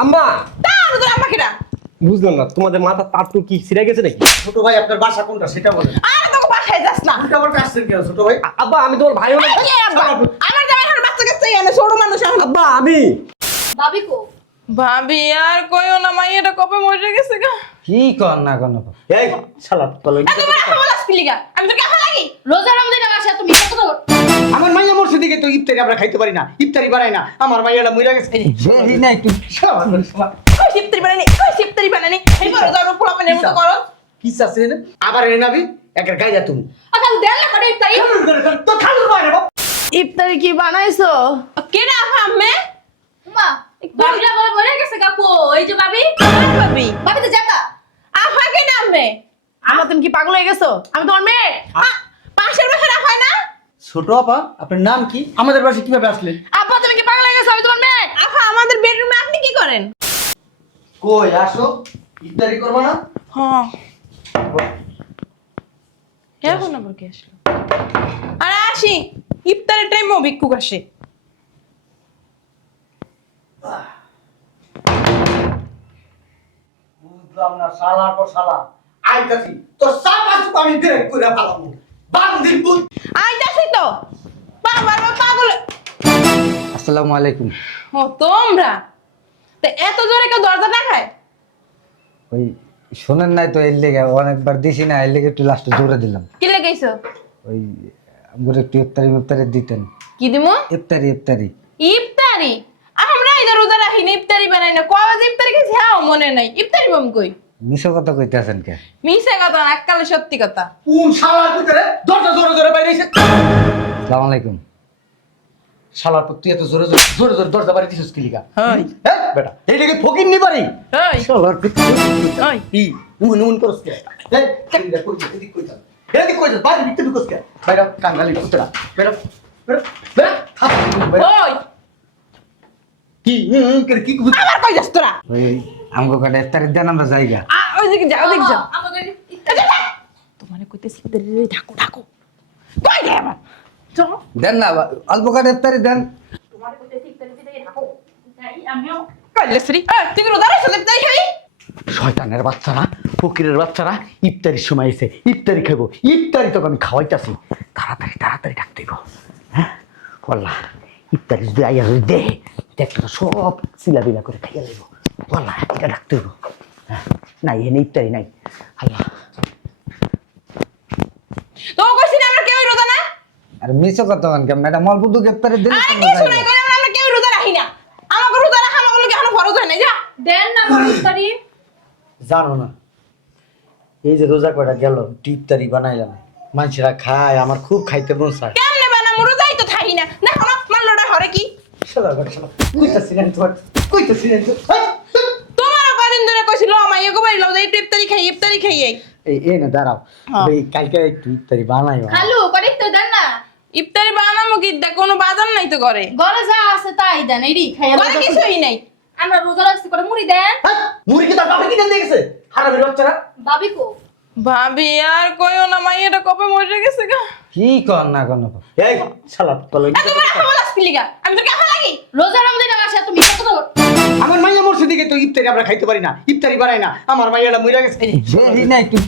আম্মা তার তোর আম্মা কেডা? বুঝলাম না, তোমাদের মাথা তারটু কি ছিঁড়ে গেছে নাকি? ছোট ভাই আপনার বাসা কোনটা সেটা বলেন। আরে তোকে বাসায় যাস না। উল্টা পাল্টা আসছেন কেন ছোট ভাই? আব্বা আমি তোমার ভাই না। এই আব্বা, আমার জামাই এখন বাচ্চা কাচ্চা এনে ছোট মানুষ এখন। আব্বা আমি ভাবি কো? ভাবি আর কইও না, মাইয়াটা কবে মরে গেছে গা। কি কর না কেন? এই শালা বলেন। এত বড় কথা বলাস কি লিগা? আমি তোর কাফা লাগি? রোজা রমজান আসে তুমি কত তো আমার মাইয়া মরছে দিকে তো ইফতারি আমরা খাইতে পারি না, ইফতারি বানাই না। আমার মাইয়াটা মইরা গেছে। দেরি নাই তুই। শালা বলেন, শালা। কই সিফতারি বানানি, কই সিফতারি বানানি। এই বড় দাও পোলা পানের মতো করো। কি চাচ্ছে না? আবার এনে নাবি একের গাইয়া তুমি। আকাল দেন না করে তাই তো খালুর বাইরে বাপ। ইফতারি কি বানাইছো? কেডা আম্মে? মা ভাবিরা বলে মরে গেছে কাকু। এই যে ভাবি, ভাবি, ভাবি তো জাতা আফা কেডা আম্মে? আমার তুমি কি পাগল হয়ে গেছো? আমি তোমার মেয়ে। পাশের বাসার আফা না? ছোট আপা আপনার নাম কি? আমাদের বাসায় কিভাবে আসলেন? আপা তুমি কি পাগল হয়ে গেছো? আমি তোমার মেয়ে। আফা আমাদের বেডরুমে আপনি কি করেন? কই আসো, ইফতারি করবা না? হ্যাঁ। এখন আবার কে আসলো? আরে আসি, ইফতারের টাইমেও ভিক্ষুক আসে। বুঝলাম না, শালার পর শালা আইতাছি তোর সাপাস আমি বের করে ফেলাবো। বান্দির পুত। আইতাছি তো। বাবার পাগল। আসসালামু আলাইকুম। ও তোমরা তো এত জোরে কেউ দরজা না খায়? ওই শোনেন নাই তো এর লেগে অনেকবার দিছি না, এর লেগে একটু লাস্টে জোরে দিলাম। কি লেগেছো? ওই আমাদের একটু ইফতারি দিতেন। কি দিমু? ইফতারি। ইফতারি? আমরা ইদার রোজা রাখি না, ইফতারি বানাই না। কবে যে ইফতারি খেয়েছি হ্যাঁ মনে নাই। ইফতারি বাম কই? মিশো কথা কইতেছেন কে? মিছে কথা না, এককালে সত্যি কথা। কোন শালার ভিতরে দরজা জোরে জোরে বাইরে এসে। আসসালামু আলাইকুম। শালার পুত তুই এত জোরে জোরে জোরে জোরে দরজা বাইরে দিছিস কি লিগা? হই হ্যাঁ বেটা এই লেগে ফকির নি পারি। হই শালার পুত হই। কি উন করস কে? এই এদিক কই যা, এদিক কই যা। এদিক কই যা, বাইরে ভিতরে ঢুকস কে? বাইরে কাঙ্গালি কুত্তা। বেটা বেটা থাপ। হই কি করে কি আবার কই যাস তোরা? ওই আমগো কাটা ইফতারি দেন আমরা জায়গা। ওই দিকে যাও, ওদিকে যাও। আমাদের তোমার কইতেছি ইফতারি ঢাকো ঢাকো। কই গে আমার? চলো। দেন না অল্প কাটা ইফতারি দেন। তোমার কইতেছি ইফতারি দিতে রাখো। তাই আমিও কইলে শ্রী তুই কি রোজা রাখছ ইফতারি খাবি? শয়তানের বাচ্চারা, ফকিরের বাচ্চারা ইফতারির সময় এসে ইফতারি খাবো। ইফতারি তোকে আমি খাওয়াইতাছি। তাড়াতাড়ি তাড়াতাড়ি ডাকতে হইব। হ্যাঁ বললা ইফতারি যদি আইয়া যদি দে দেখতে তো সব সিলাবিলা করে খাইয়া লাগবো। বললা এটা ডাকতে হইব। হ্যাঁ নাই এনে ইফতারি নাই। আল্লাহ তো কইছি না আমরা কেউ রোজা না? আর মিশো কথা কে ম্যাডাম অল্প দুধ ইফতারি দিলে আর তো কিছু নাই, কইলাম না আমরা কেউ রোজা রাখি না। আমাকে রোজা রাখা আমাকে লগে এখনো ফরজ হয় না। যা। দেন না আমার ইফতারি। জানো না এই যে রোজা কয়টা গেল ইফতারি বানাইলাম, মানুষেরা খায়, আমার খুব খাইতে মন চায়। কেমনে বানাম রোজাই তো থাকি না। দেখো না মাল্লোটা হরে কি? তোমারও কদিন ধরে কইছিল আমায় এগো বাড়ি লও ইফতারি খাই ইফতারি খাইয়ে। এই না দাঁড়াও, এই কালকে একটু ইফতারি বানাই। খালু করে তো দেন না। ইফতারি বানামো কি দা কোনো বাজার নাই তো করে। ঘরে যা আছে তাই দেন এডি খাইয়া করে কিছুই নাই। আমরা রোজা রাখছি করে মুড়ি দেন। মুরগি তার বাপে কিনে দিয়ে গেছে হারামির বাচ্চারা। ভাবি কো? ভাবি আর কইও না, মাইয়াটা কবে মরে গেছে গা। কি কর না কেন? এই শালা বলো এত বড় কথা বলাস কি লিগা? আমি তোর কাফা লাগি? রোজা রমজান আসে তুমি কত তো আমার মাইয়া মরছে দিকে তো ইফতারি আমরা খাইতে পারি না, ইফতারি বানাই না। আমার মাইয়াটা মইরা গেছে। দেরি নাই তুই।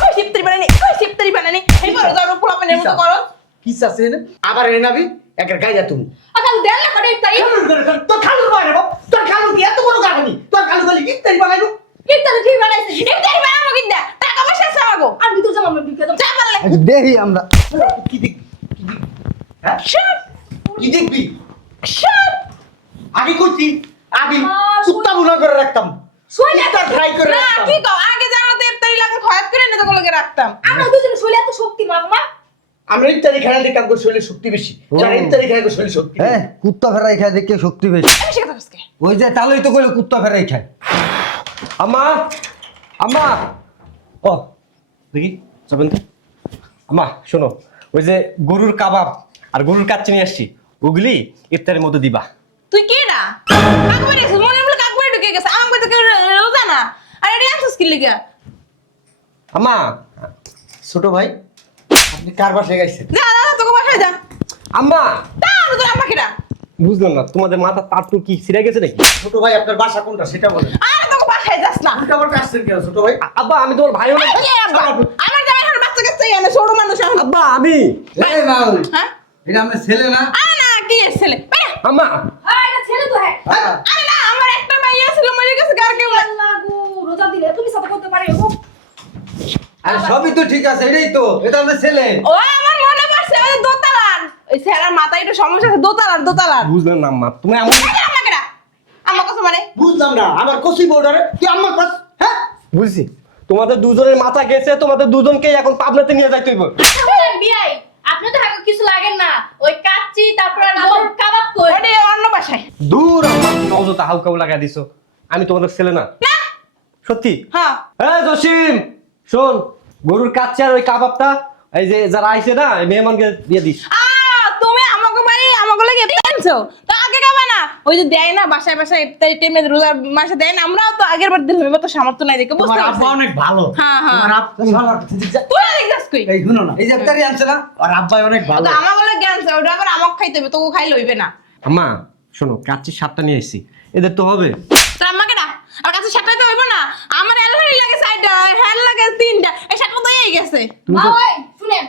কই সিফতারি বানানি, কই সিফতারি বানানি। এই বড় দাও পোলা পানের মতো করো। কি চাচ্ছে না? আবার এনে নাবি একের গাইয়া তুমি। আকাল দেন না করে ইফতারি। তোর খালুর বাইরে বাপ। তোর খালু কি এত বড় কাহিনী? তোর খালু বলি ইফতারি বানাইলো। ইফতারি কি বানাইছে? ইফতারি বানামো কি দা? টাকা পয়সা আছে আমাগো। আমি তো জামা বিকে দাও। যা পারলে। দেরি আমরা। কি দেখবি? হ্যাঁ শাট কি দেখবি? শাট। আগে কইছি আমি আমার কুত্তা বুনা করে রাখতাম, শুই না ইফতার ফ্রাই করে না রাখতাম। কি কও, আগে জানাতে ইফতারি লাগলে খয়াত করে নিতে লগে রাখতাম। আমরা দুজনে শুইলে এত শক্তি মাগমা। আমরা ইফতারি খাই দেখতাম কোন শরীরে শক্তি বেশি। যারা ইফতারি খায় কোন শরীরে শক্তি হ্যাঁ কুত্তা ফেরাই খায় দেখে শক্তি বেশি। বেশি কথা বলছিস। ওই যে তাহলেই তো কইলো কুত্তা ফেরাই খায়। আম্মা আম্মা ও দেখি যাবেন তো। আম্মা শোনো, ওই যে গরুর কাবাব আর গরুর কাচ্চি নিয়ে আসছি, ওগুলি ইফতারের মধ্যে দিবা। তুই কে না? কাকবাড়ি আছে মনে বলে কাকবাড়ি ঢুকে গেছে। আমাকে তো কেউ রোজা না। আর এটা আনছিস কি লিগা? আম্মা ছোট ভাই আপনি কার বাসায় গাইছেন? যা যা তোকে বাসায় যা। আম্মা তার তোর আম্মা কেডা? বুঝলাম না তোমাদের মাথা তার তো কি ছিঁড়ে গেছে নাকি? ছোট ভাই আপনার বাসা কোনটা সেটা বলেন। আরে তোকে বাসায় যাস না। আপনি আবার কাছের কেন ছোট ভাই? আব্বা আমি তোমার ভাই হলাম। এই আব্বা, আমার জামাই এখন বাচ্চা কাচ্চা এনে ছোট মানুষ এখন। আব্বা আমি এই মাউল, হ্যাঁ এটা আমার ছেলে না? না কি এর ছেলে বেটা। আম্মা হ্যাঁ এটা ছেলে তো হ্যাঁ আরে না আমার একটা মাইয়া ছিল মরে গেছে আর কেউ না। আল্লাহ গো রোজা দিলে তুমি সাথে করতে পারো গো আরে সবই তো ঠিক আছে, এটাই তো, এটা আমার ছেলে। ও আমার মনে পড়ছে ওই দোতলার ওই ছেলের মাথায় একটু সমস্যা আছে দোতলার বুঝলাম না আম্মা তুমি এমন আমাকে না আমার কথা মানে বুঝলাম না, আমার কষি বর্ডারে তুই আমার কাছ, হ্যাঁ? বুঝছি তোমাদের দুজনের মাথা গেছে, তোমাদের দুজনকেই এখন পাবনাতে নিয়ে যাইতে হইব। শুনেন বিয়াই আপনি তো হাগো কিছু লাগেন না ওই কাচ্চি তারপর আর গরুর কাবাব কই ওটা অন্য বাসায়। দূর আম্মা, তুমি অযথা হাউকাউ লাগাই দিছো। আমি তোমাদের ছেলে না সত্যি। হ্যাঁ হ্যাঁ জসিম শোন, গরুর কাচ্চি আর ওই কাবাবটা এই যে যারা আইছে না এই মেহমানকে দিয়ে দিস। তুমি আমাকে বাড়ি আমাকে লাগে পেনছো তো আগে খাবে না ওই যে দেয় না বাসায় বাসায় ইফতারি টাইমে রোজার মাসে দেয় না আমরাও তো আগের বার দিলাম এবার তো সামর্থ্য নাই দেখে বুঝতে তোমার পারছি আব্বা অনেক ভালো। হ্যাঁ, হ্যাঁ। তোমার আব্বা তুই আরেক যাস কই এই শুনো না, এই যে ইফতারি আনছে না? আর আব্বাই অনেক ভালো। তো আমাকে লাগে জ্ঞানছে ওটা আবার আমাকে খাইতে হবে তোকে খাই লইবে না আম্মা শোনো, কাচ্চির স্বাদটা নিয়ে এসেছি, এদের তো হবে। তো আমাকে না আর কাছে সাতটাতে হইব না আমার এলহারি লাগে সাইডটা হ্যান্ড লাগে তিনটা এই সাতটা তো এই গেছে মা ওই শুনেন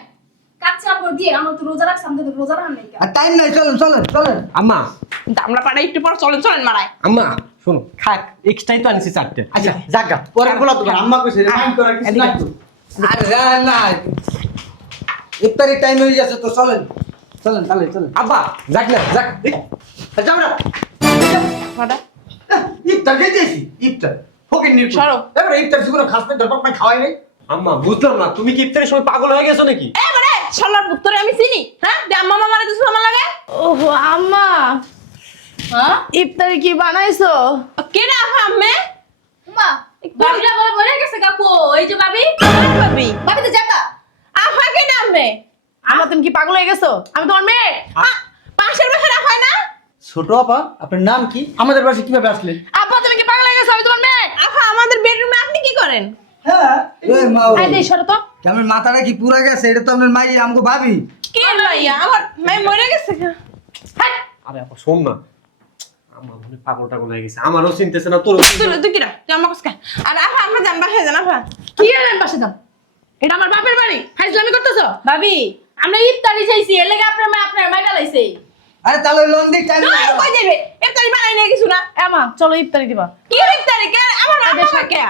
কাচ্চি আপর দিয়ে আমরা তো রোজা রাখছি আমাদের তো রোজা রাখা নেই আর টাইম নাই, চলেন চলেন চলেন। আম্মা কিন্তু আমরা পাড়ায় একটু পর চলেন চলেন মারায় আম্মা শোনো, খাক এক্সট্রাই তো আনছি 4টে। আচ্ছা জাগা পরে বলা তোমার আম্মা কইছে মাইন্ড করার কিছু নাই তো। আরে না, ইফতারি টাইম হয়ে যাচ্ছে তো, চলেন চলেন তাহলে চলেন। আব্বা যাক না যাক। যাও না, মারা ইফতার খেয়েছি, ইফতার ফকির নির সরো। এবারে ইফতার জীবনে খাস না, ধরপক না খাওয়াই নাই। আম্মা বুঝলাম না, তুমি কি ইফতারের সময় পাগল হয়ে গেছো নাকি? এ মানে শালার পুত্তরে আমি চিনি হ্যাঁ যে আম্মা মামারে কিছু আমার লাগে ওহো আম্মা হ্যাঁ ইফতারি কি বানাইছো? কে না আম্মে মা বাবিরা বলে মরে গেছে কাকু এই যে বাবি ভাবি বাবি তো জাতা আফা কে না আম্মে আম্মা তুমি কি পাগল হয়ে গেছো? আমি তোমার মেয়ে। পাশের বাসার আফাই না ছোট আপা আপনার নাম কি? আমাদের বাসায় কিভাবে আসলেন? আব্বা তুমি কি পাগল হয়ে গেছো? আমি তোমার মেয়ে। আফা আমাদের বেডরুমে আপনি কি করেন হ্যাঁ এই মাও, আই দেই সরো তো। আমার মাথাটা কি পুরা গেছে? এটা তো আপনার মাই আমাকে ভাবি। কে লইয়া আমার মাই মরে গেছে হাট। আরে আপা শোন না, আমার মনে পাগল টাগল হয়ে গেছে, আমারও চিনতেছে না তোরও চিনতেছে না। তুই কি না তুই আমার কাছে আর আফা আমরা জান বাসায় জান আফা কি এলেন পাশে দাও? এটা আমার বাপের বাড়ি। ফাইজলামি করতেছো? ভাবি আমরা ইফতারি চাইছি এর লাগি আপনার মাইরা লাইছে আরে তাহলে লন্ডি টাইম তুই কই যাবে ইফতারি বানাই নিয়ে কিছু না এ মা চলো ইফতারি দিবা। কি ইফতারি কে আমার আম্মা কে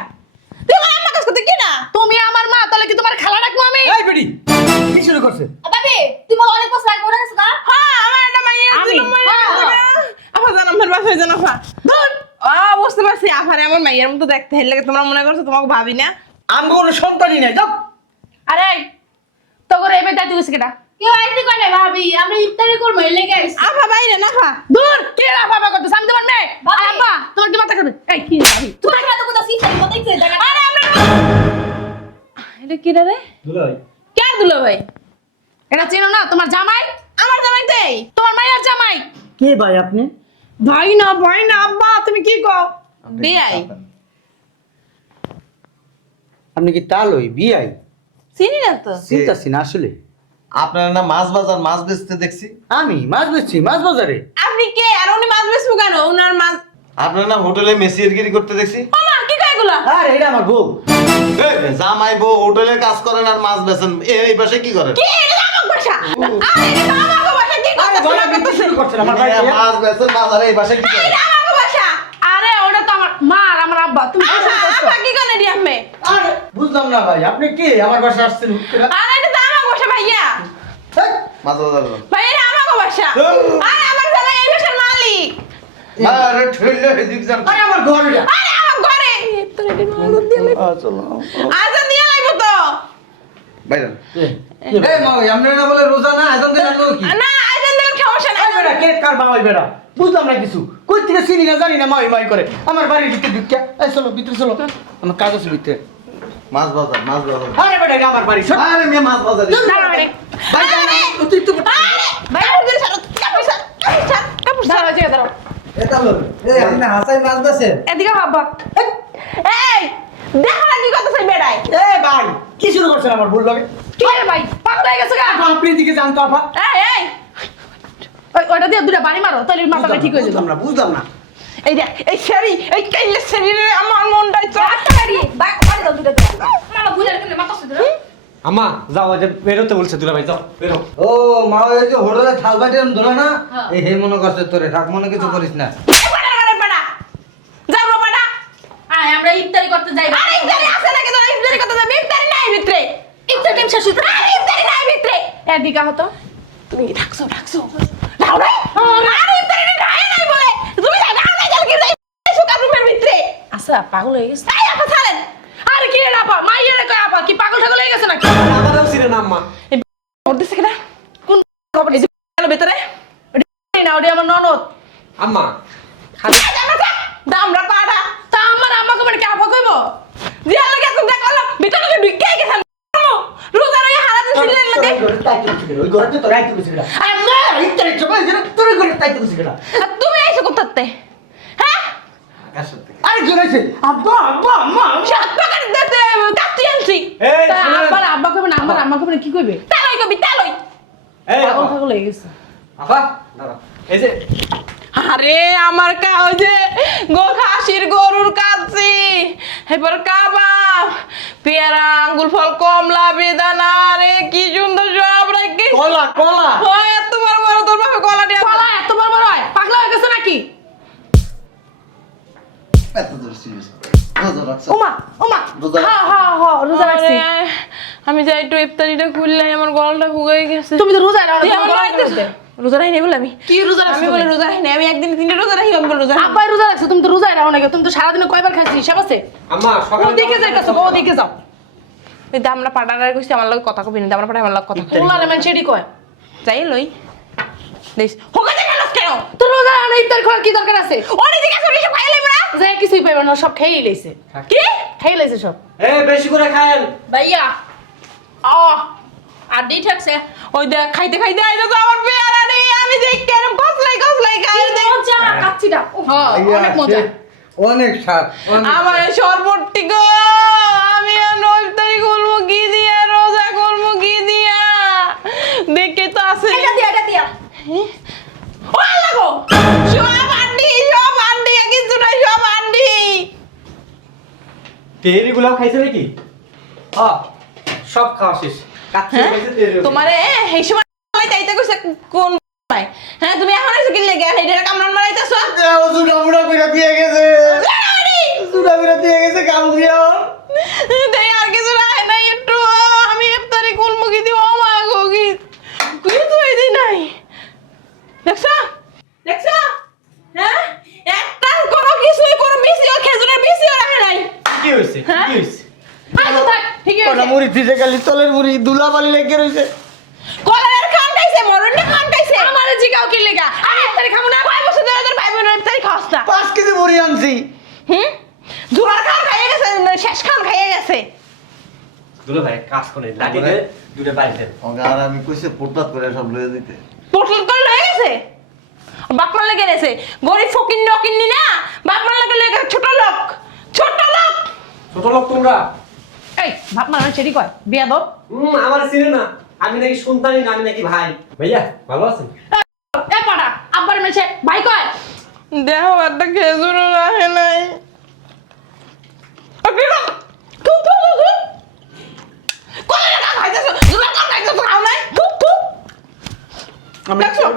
তুই আমার আম্মা কাছে করতে কি না তুমি আমার মা, তাহলে কি তোমার খালা ডাকবো আমি? এই বেটি কি শুরু করছে? বাবি তুমি অনেক বছর আগে মরে গেছে না হ্যাঁ আমার একটা মাইয়া আমি? ছিল মরে গেছে আফা জান আমার বাসায় জান আফা ধর বুঝতে পারছি আফারে আমার মাইয়ার মতো দেখতে হেল লাগে তোমরা মনে করছো তোমাকে ভাবি না আমি কোনো সন্তানই নাই, যাও। আরে তো করে এবে দাইতে গেছে কেডা? কেউ আইতে কয় না ভাবি আমরা ইফতারি করবো এর লাগি আইছি আফা বাইরে না আফা দূর কে রা বাবা করতেছ? আমি তোমার মেয়ে। বাবা। আব্বা তোমার কি মাথা খাবে? এই কি ভাবি? তুমি তো কোথা ইফতারি কথা দেখতে দেখা আরে আমরা এটা কি রে দুলাই কে দুলো ভাই এটা চেনো না তোমার জামাই? আমার জামাই দেই তোমার মায়ের জামাই। কে ভাই আপনি? ভাই না আব্বা তুমি কি কও বিয়াই আপনি কি তালই বিআই? চিনি না তো চিন্তাছি না আসলে। আপনারা না মাছ বাজার মাছ বেচতে দেখছি। আমি মাছ বেচছি মাছ বাজারে। আপনি কে আর উনি মাছ বেচবো কেন উনার মাছ আপনারা না হোটেলে মেসিয়ারগিরি করতে দেখছি। ও মা কি কয় এগুলা আরে এটা আমার বউ। জামাই বউ হোটেলে কাজ করেন আর মাছ বেচেন, এই পাশে কি করেন? কি এটা আমার বাসা আরে এটা আমার বাসা কি আরে বলা বিক্রি শুরু করছেন আমার ভাই। মাছ বেচেন বাজারে, এই পাশে কি করেন? এটা আমার বাসা আরে ওটা তো আমার মা আর আমার আব্বা। তুমি কি শুরু করছো? আপা কি কোন এরিয়া মে আরে বুঝলাম না ভাই, আপনি কে আমার বাসায় আসছেন হুট করে? আরে এটা তো আমার বাসা ভাইয়া হেই, মাছ বাজার করেন। ভাই এটা আমার বাসা আরে আমার জামাই এই বাসার মালিক আরে ঠেলে এদিক যান। আরে আমার ঘর এটা। আরে আমার ঘরে তোর এটা নরদ দিলে চলো আজান দিয়ে লাইবো তো বাইরেন। এই মাও, আমরা না বলে রোজা না, আজান দিলে লোক কি? না আজান দিলে সমস্যা এই নাই বেটা কে কার বাবাই বেটা? বুঝলাম না কিছু। কই থেকে চিনি না জানি না মাই করে। আমার বাড়ির ভিতরে ঢুকিয়া এই চলো ভিতরে চলো। আমার কাগজ ভিতরে। মাছ বাজার মাছ বাজার। আরে বেটা এটা আমার বাড়ি। সব আরে মেয়ে মাছ বাজার। দাঁড়াও রে। ভাই জান তুই তো ভাই আর দিলে ছাড়ো কাপড় ছাড় কাপড় ছাড় দাঁড়াও জায়গা দাঁড়াও। এটা লো, এই আপনি হাসাই মাছ বেচেন? এদিকে আব্বা। এই দেখো না কি কথা চাই বেড়াই এই ভাই কি শুরু করছেন আমার ভুল লাগে? কি রে ভাই? পাগল হয়ে গেছে গা? আপনি দিকে জান তো আপা। এই ওইটা দিয়ে দুটা বাড়ি মারো তাহলে মাথাটা ঠিক হয়ে যাবে। বুঝলাম না এই দেখ এই শাড়ি এই কাইলে শাড়িরে আমার মনটাই তো একটা বাড়ি বাড়ি দাও দুটো দাও মামা বুঝার কেন মাথা ধরো আম্মা যাও ওই যে বেরোতে বলছে দুলা ভাই যাও বেরো। ও মা ওই যে হোটেলে থাল বাটি ধরে না হ্যাঁ। এই হে মনে করছে তোরে রাখ মনে কিছু করিস না পাড়া যাও পাড়া। আয় আমরা ইফতারি করতে যাই আরে ইফতারি আছে নাকি তোরা ইফতারি করতে যাবি? ইফতারি নাই ভিতরে। ইফতার টাইম শেষ হইতে আরে ইফতারি নাই ভিতরে। এদিকে হতো তুমি রাখছো দাও নাই আরে ইফতারি নাই বলে তুমি দাও নাই গেল কি যাই সুকা রুমের ভিতরে। আচ্ছা পাগল হয়ে গেছে। এই আপা ছাড়েন। আরে কি রে আপা মাইয়ারে কয় আপা কি পাগল টাগল হয়ে গেছে নাকি? আমারও ছিলেন আম্মা। ওর দিছে কিনা কোন খবর এই যে ভিতরে না ওটা আমার ননদ। আম্মা দামরা পাড়া তা আমার আমাকে মানে কি আপা কইব? দিয়া লাগে তো দেখলো ভিতরে ঢুকে গেছেন রোজা রয়ে হারাতে ছিলেন লাগে ওই ঘরে তো রাইতে বসে গেলা আম্মা ইত্তারি সবাই যেন তোর ঘরে তাইতে বসে গেলা আর তুমি আইছো কোথাতে হ্যাঁ আরে জোরাইছে আব্বা আব্বা আম্মা সাত টাকা দিতে কাটি আনছি এই তা শুনেন। আব্বার আব্বা কইবে না আমার আম্মা কইবে কি কইবে? তালই কবি তালই এই পাগল আপা, টাগল হয়ে গেছে। আপা দাঁড়া। এই যে আরে আমার কাউ যে খাসির গরুর কাচ্ছি এবার কাবাব পেয়ারা আঙ্গুল ফল কমলা বেদানা রে কি সুন্দর সব রাখি কলা কলা হয় এত বড় বড় তোর বাপে কলা দিয়ে পালা এত বড় বড় হয় পাগলা হয়ে গেছে নাকি? এত দূর সিরিয়াস রোজা রাখছো ওমা ওমা রোজা হ্যাঁ হ্যাঁ হ্যাঁ রোজা রাখছি। আরে, আমি যাই একটু ইফতারিটা খুললাই আমার গলাটা শুকিয়ে গেছে তুমি তো রোজা রাখো তুই আমার রোজা রাখি নাই বলে আমি কি রোজা রাখছো আমি বলে রোজা রাখি নাই আমি একদিন তিনটে রোজা রাখি আমি বলে রোজা রাখি আব্বাই রোজা রাখছো তুমি তো রোজাই রাখো না তুমি তো সারাদিনে কয়বার খাইছি হিসাব আছে? আম্মা সকালে ওদিকে যাইতাছো ওদিকে যাও। এই দামরা পাটারা কইছি আমার লগে কথা কবি না দামরা পাটা আমার লগে কথা কই। ওলারে মান ছেড়ি কয় যাই লই দেখ হোকাতে গেলস কেন তো রোজা রাখো না ইফতার খাওয়ার কি দরকার আছে? ওনি দিকে সব কিছু খাইলে বড়া যে কিছুই পাইবে না সব খেয়েই লইছে। কি খেয়ে লইছে সব। এই বেশি করে খায়েন। ভাইয়া আ আড্ডি ঠাকছে ওই দেখ খাইতে খাইতে আইতো তো আমার পেয়ারা রে আমি দেখ কেন কসলাই খাই দেখ মজা কাচ্চিটা হ্যাঁ অনেক মজা। অনেক স্বাদ অনেক আমার শরবতটি গো আমি আর নয়তারি খুলবো কি দিয়া রোজা খুলবো কি দিয়া দেখে তো আছে এটা দিয়া ও লাগো সব আন্ডি কিছু নাই সব আন্ডি তেরি গুলাও খাইছে নাকি? হ্যাঁ সব খাওয়া শেষ। কাচ্চি খাইছে তেরি। তোমারে এই সময় তাইতে কইছে কোন ভাই হ্যাঁ তুমি এখন এসে কিনলে গেল এটা কামড়ান মারাইতাছো জুড়া মুড়া কইরা দিয়ে গেছে জুড়া মুড়া দিয়ে গেছে কাম দিয়া দেই আর কিছু রাখে নাই একটু আমি ইফতারি খুলবো কি দিব মা গো কি তুই দি নাই দেখছো হ্যাঁ একটা কোনো কিছুই কোনো বিসিও খেজুরের বিসিও রাখে নাই কি হইছে? হ্যাঁ? কি হইছে? আচ্ছা থাক ঠিকই ওটা আছে। মুড়ি দিতে গেলি তলের মুড়ি দুলা বালি লেগে রইছে কলারের খান খাইছে মরণে খান খাইছে আমারে জিগাও কি লেগা? আমি ইফতারি খাবো না। কয় বছর ধরে তোর ভাই বোনের ইফতারি খাওয়াস না 5 কেজি মুড়ি আনছি হুম জোয়ার খান খাইয়ে গেছে শেষ খান খাইয়ে গেছে দুলা ভাই কাজ করে লাঠি দে দুটো বাইরে দেন। ওকে আর আমি কইছে ফুটপাত করে সব লয়ে দিতে পোটল করে লয়ে গেছে বাপমার লেগে গেছে গরিব ফকির নকিন্নি না বাপমার লেগে ছোট লোক ছোট লোক তোমরা। এই ভাত মারা ছেড়ি কয় বিয়াদব। আমার চিনে না আমি নাকি সন্তানই না আমি নাকি ভাই। ভাইয়া ভালো আছেন? এ পাড়া আব্বার মেছে ভাই কয় দেহ একটা খেজুরও রাখে নাই আমি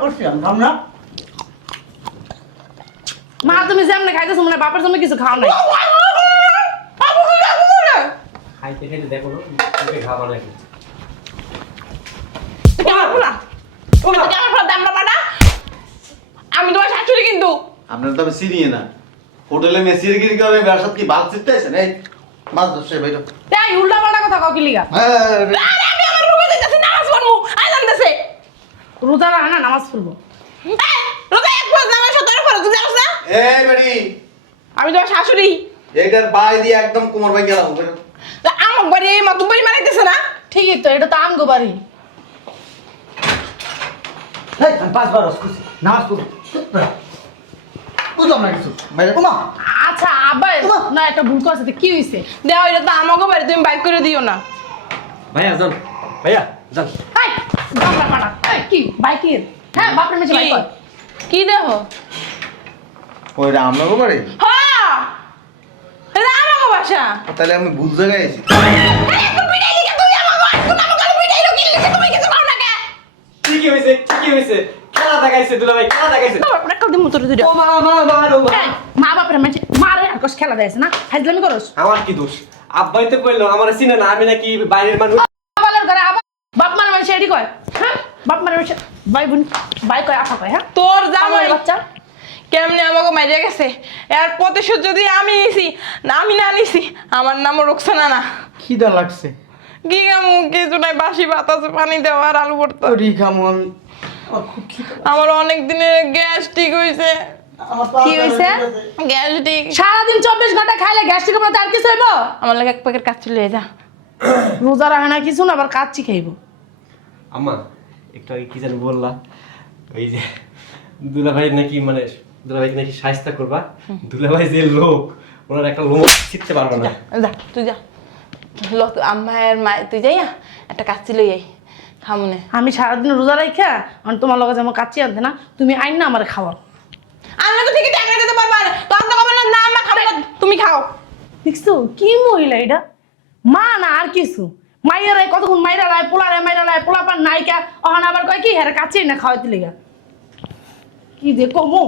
করছি আমরা মা তুমি যেমনে খাইতেছো মনে হয় বাপের জন্য কিছু খাও নাই। খাইতে খাইতে দেখো না তোকে খাবার নাকি। আমি তোমার শাশুড়ি কিন্তু আপনার তো আমি চিনিয়ে না হোটেলে মেসির গিরি করে ব্যবসা কি বাল চিটতেছেন এই মাছ ধরছে ভাই তাই উল্টা পাল্টা কথা কও কি লিগা? আরে আমি আমার রুমে যাইতাছি নামাজ পড়মু আইলামতেছে রোজা রাখা না নামাজ পড়বো। রোজা এক বছর নামাজ 17 করে তুই জানোস না এই বেডি আমি তোমার শাশুড়ি এইটার বাই দিয়ে একদম কোমর ভাই গেলাম আমার বাড়ি মা তুমি বাড়ি মারাইতেছে না ঠিকই তো এটা তো আমগো বাড়ি। এই আমি 5 বার করছি নামাজ পড়ি বুঝলাম না কিছু বাইরে ওমা আচ্ছা আব্বা না একটা ভুল করছে তো কি হইছে? দেও এটা তো আমাকে বাড়ি তুমি বাইক করে দিও না ভাইয়া যান ভাইয়া যান। এই গামলা পাড়া এই কি বাইকের হ্যাঁ বাপের মেশে ভাই কি? কর কি দেহ ওইটা আমাকে বাড়ি হ্যাঁ এটা আমাকে বাসা তাহলে আমি ভুল জায়গায় আছি ঠিকই হয়েছে খেলা দেখাইছে দুলাভাই খেলা দেখাইছে ও মা মা মা ও মা। মা বাপের মেশে মারে আর কস খেলা দেয়ছে না ফাইজলামি করস আমার কি দোষ আব্বাই তো কইলো আমার চিনে না আমি নাকি বাইরের মানুষ আবার ঘরে আবার বাপ মার মেশে এডি কয় হ্যাঁ বাপ মার মেশে ভাই বোন ভাই কয় আপা কয় হ্যাঁ তোর আমার জামাই বাচ্চা কেমনে আমাকে মাইরে গেছে এর প্রতিশোধ যদি আমি নিছি না আমি না নিছি আমার নামও রোকসানা না খিদা লাগছে কি কামু কিছু নাই বাসি বাতাসে পানি দেওয়া আর আলু ভর্তা ওরি খামু আমি আমার খুব খিদা আমার অনেক দিনের গ্যাস ঠিক হইছে কি হইছে গ্যাস ঠিক সারাদিন 24 ঘন্টা খাইলে গ্যাস্ট্রিক মতো আর কিছু হইব আমার লাগে এক প্যাকেট কাচ্চি লয়ে যা রোজা রাখে না কিছু না আবার কাচ্চি খাইব আম্মা একটু আগে কি জানি বললা ওই যে দুলাভাই নাকি মানে দুলাভাই নাকি সাহায্য করবা দুলাভাই যে লোক ওনার একটা লোক শিখতে পারবে না যা তুই যা ল তুই আম্মায়ের মা তুই যাইয়া একটা কাচ্চি লই আই খামুনে আমি সারাদিন রোজা রাখা আর তোমার লগে যেমন কাচ্চি আনতে না তুমি আইন না আমার খাওয়াও আমরা তো ঠিকই টাকা দিতে পারবা না তো আমরা কবে না আমরা খাবো না তুমি খাও দেখছো কি মহিলা এটা মা না আর কিছু মাইয়ারাই কতক্ষণ মাইরা পোলা পান নাইকা ওখানে আবার কয় কি হ্যাঁ কাচ্চি না খাওয়াইতে লেগা কি যে কমো